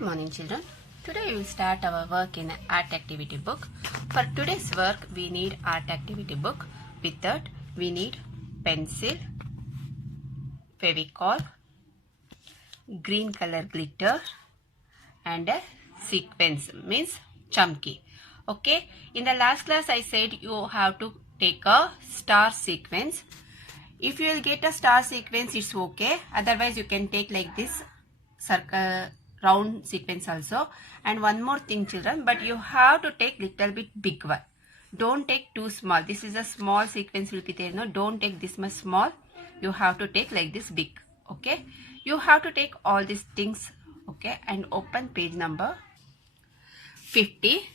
Good morning, children. Today we will start our work in art activity book. For today's work we need art activity book. With that we need pencil, Fevicol, green color glitter and a sequence means chumki. Okay, in the last class I said you have to take a star sequence. If you will get a star sequence, it's okay. Otherwise you can take like this circle round sequence also. And one more thing, children, but you have to take little bit big one. Don't take too small. This is a small sequence will be there. No, don't take this much small. You have to take like this big. Okay, you have to take all these things. Okay, and open page number 50.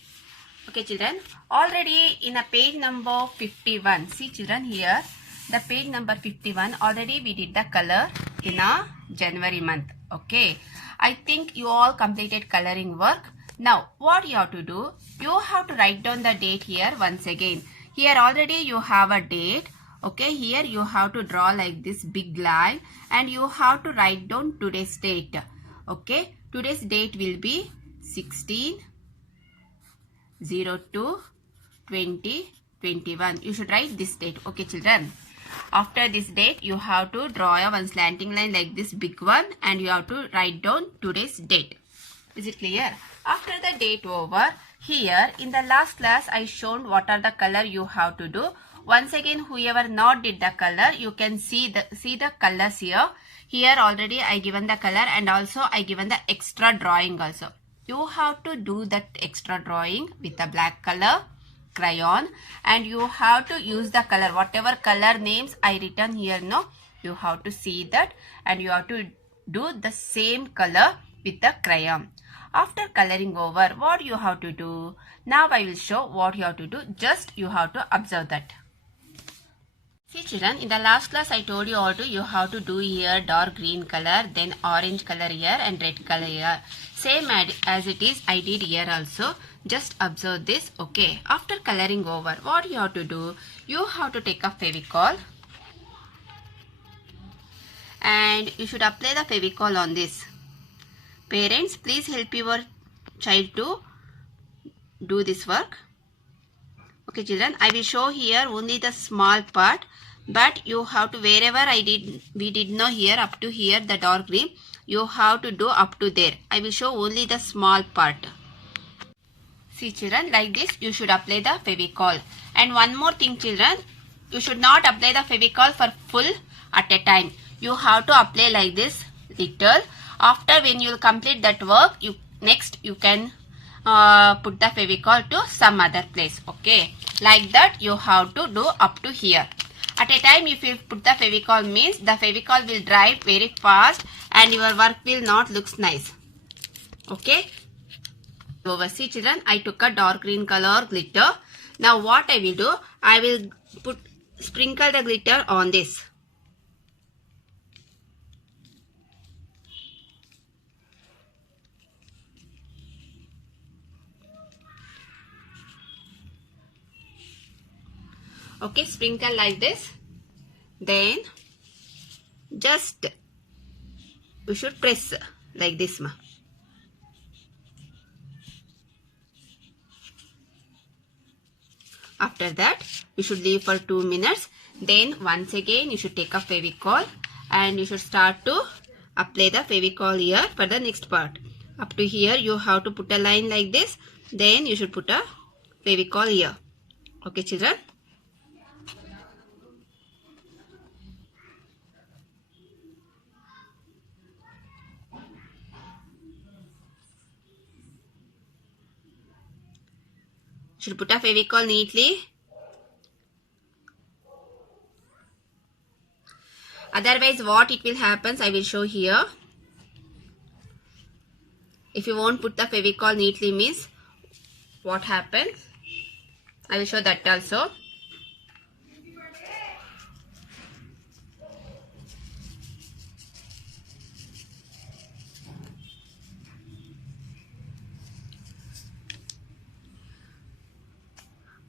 Okay, children, already in a page number 51. See, children, here the page number 51, already we did the color in a January month. Okay, I think you all completed coloring work. Now what you have to do, you have to write down the date here once again. Here already you have a date. Okay, here you have to draw like this big line and you have to write down today's date. Okay, today's date will be 16/02/2021. You should write this date. Okay, children. After this date, you have to draw a one slanting line like this big one and you have to write down today's date. Is it clear? After the date over, here in the last class I shown what are the color you have to do. Once again, whoever not did the color, you can see the colors here. Here already I given the color and also I given the extra drawing also. You have to do that extra drawing with a black color crayon and you have to use the color, whatever color names I written here. No, you have to see that and you have to do the same color with the crayon. After coloring over, what you have to do? Now I will show what you have to do. Just you have to observe that. See, children, in the last class I told you also you have to do here dark green color, then orange color here and red color here. Same as it is I did here also. Just observe this. Okay, after coloring over, what you have to do? You have to take a Fevicol and you should apply the Fevicol on this. Parents, please help your child to do this work. Okay, children, I will show here only the small part, but you have to, wherever we did know here up to here the dark green, you have to do up to there. I will show only the small part. See, children, like this you should apply the Fevicol. And one more thing, children, you should not apply the Fevicol for full at a time. You have to apply like this little. After when you will complete that work, next you can put the Fevicol to some other place. Okay, like that you have to do up to here. At a time, if you put the Fevicol means the Fevicol will dry very fast and your work will not look nice. Okay. Over, see, children, I took a dark green color glitter. Now what I will do, I will sprinkle the glitter on this. Okay, sprinkle like this. Then just you should press like this. After that, you should leave for 2 minutes. Then once again, you should take a Fevicol and you should start to apply the Fevicol here for the next part. Up to here, you have to put a line like this. Then you should put a Fevicol here. Okay, children. Should put a Fevicol neatly. Otherwise, what it will happen, I will show here. If you won't put the Fevicol neatly means what happens, I will show that also.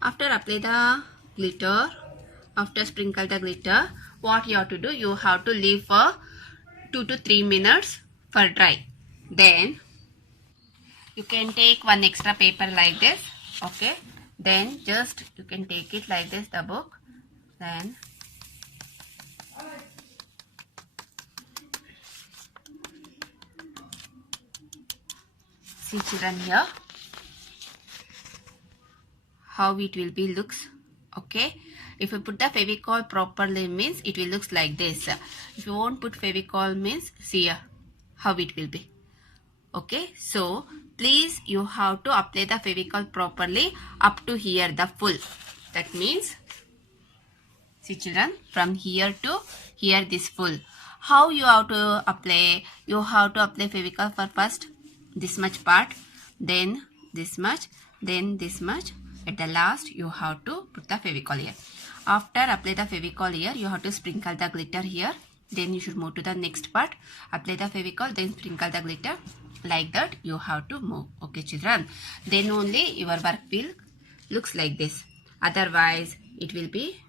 After apply the glitter, after sprinkle the glitter, what you have to do, you have to leave for 2 to 3 minutes for dry. Then you can take one extra paper like this. Okay, then just you can take it like this, the book. Then see children here how it will be looks. Okay, if you put the Fevicol properly means it will looks like this. If you won't put Fevicol means see here how it will be. Okay, so please you have to apply the Fevicol properly up to here, the full. That means see children, from here to here this full. How you have to apply? You have to apply Fevicol for first this much part, then this much, then this much. At the last you have to put the Fevicol here. After apply the Fevicol here, you have to sprinkle the glitter here. Then you should move to the next part. Apply the Fevicol, then sprinkle the glitter. Like that you have to move. Okay children. Then only your work will looks like this. Otherwise it will be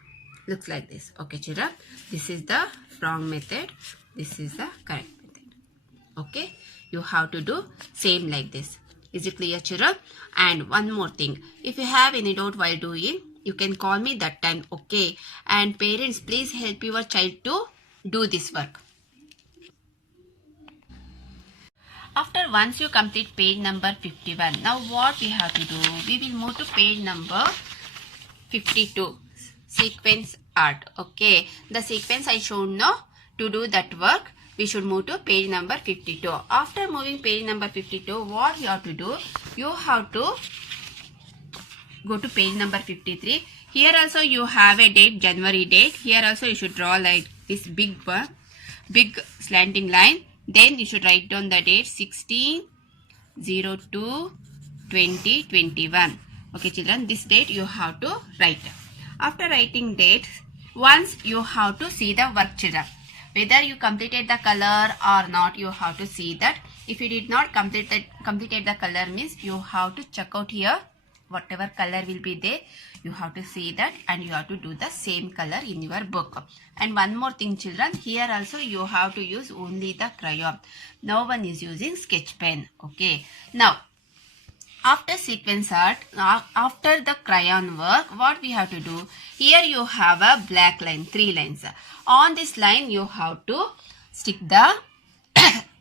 looks like this. Okay children. This is the wrong method. This is the correct method. Okay. You have to do same like this. Is it clear children? And one more thing. If you have any doubt while doing, you can call me that time. Okay. And parents, please help your child to do this work. After once you complete page number 51, now what we have to do? We will move to page number 52, sequence art. Okay, the sequence I showed now. To do that work, we should move to page number 52. After moving page number 52, what you have to do? You have to go to page number 53. Here also you have a date, January date. Here also you should draw like this big one, big slanting line. Then you should write down the date 16/02/2021. Okay children, this date you have to write. After writing date, once you have to see the work children. Whether you completed the color or not, you have to see that. If you did not completed the color means you have to check out here. Whatever color will be there, you have to see that and you have to do the same color in your book. And one more thing children, here also you have to use only the crayon. No one is using sketch pen. Okay. Now, after sequence art, after the crayon work, what we have to do? Here you have a black line, 3 lines. On this line you have to stick the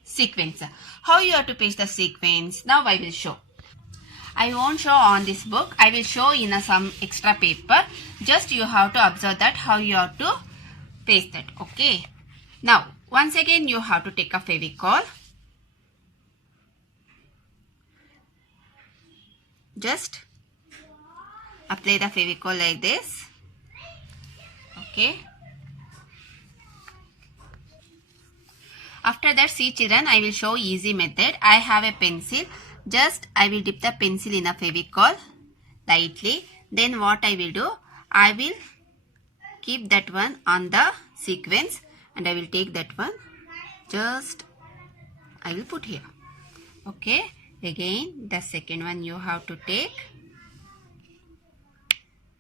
sequence. How you have to paste the sequence? Now I will show. I won't show on this book. I will show in some extra paper. Just you have to observe that how you have to paste it. Okay. Now, once again you have to take a Fevicol. Just apply the Fevicol like this. Okay. After that, see children, I will show easy method. I have a pencil. Just I will dip the pencil in a Fevicol lightly. Then what I will do? I will keep that one on the sequence and I will take that one. Just I will put here. Okay. Again, the second one you have to take.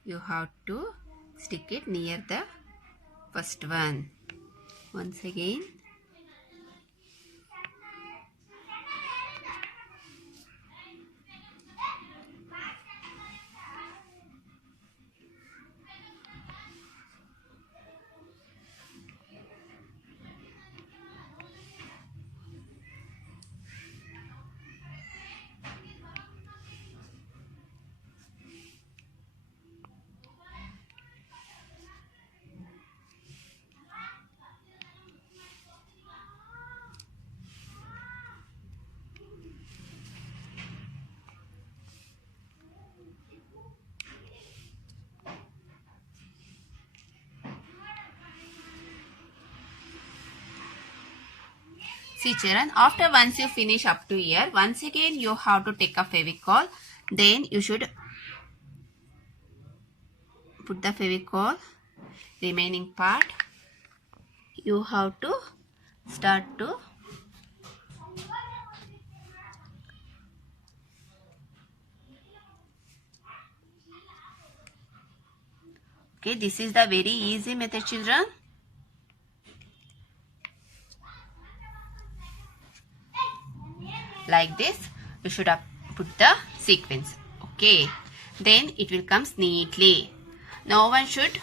You have to stick it near the first one. Once again. See children, after once you finish up to here, once again you have to take a Fevicol. Then you should put the Fevicol, remaining part. You have to start to okay, this is the very easy method children. Like this, you should put the sequence. Okay, then it will comes neatly. No one should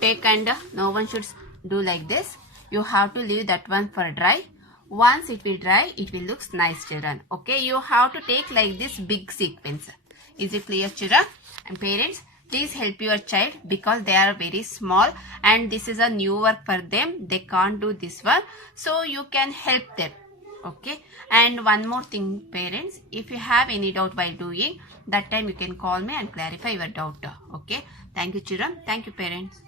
take and no one should do like this. You have to leave that one for dry. Once it will dry, it will look nice, children. Okay, you have to take like this big sequence. Is it clear, children? And parents, please help your child because they are very small and this is a new work for them. They can't do this one, so you can help them. Okay, and one more thing, parents, if you have any doubt while doing, that time you can call me and clarify your doubt. Okay, thank you, children. Thank you, parents.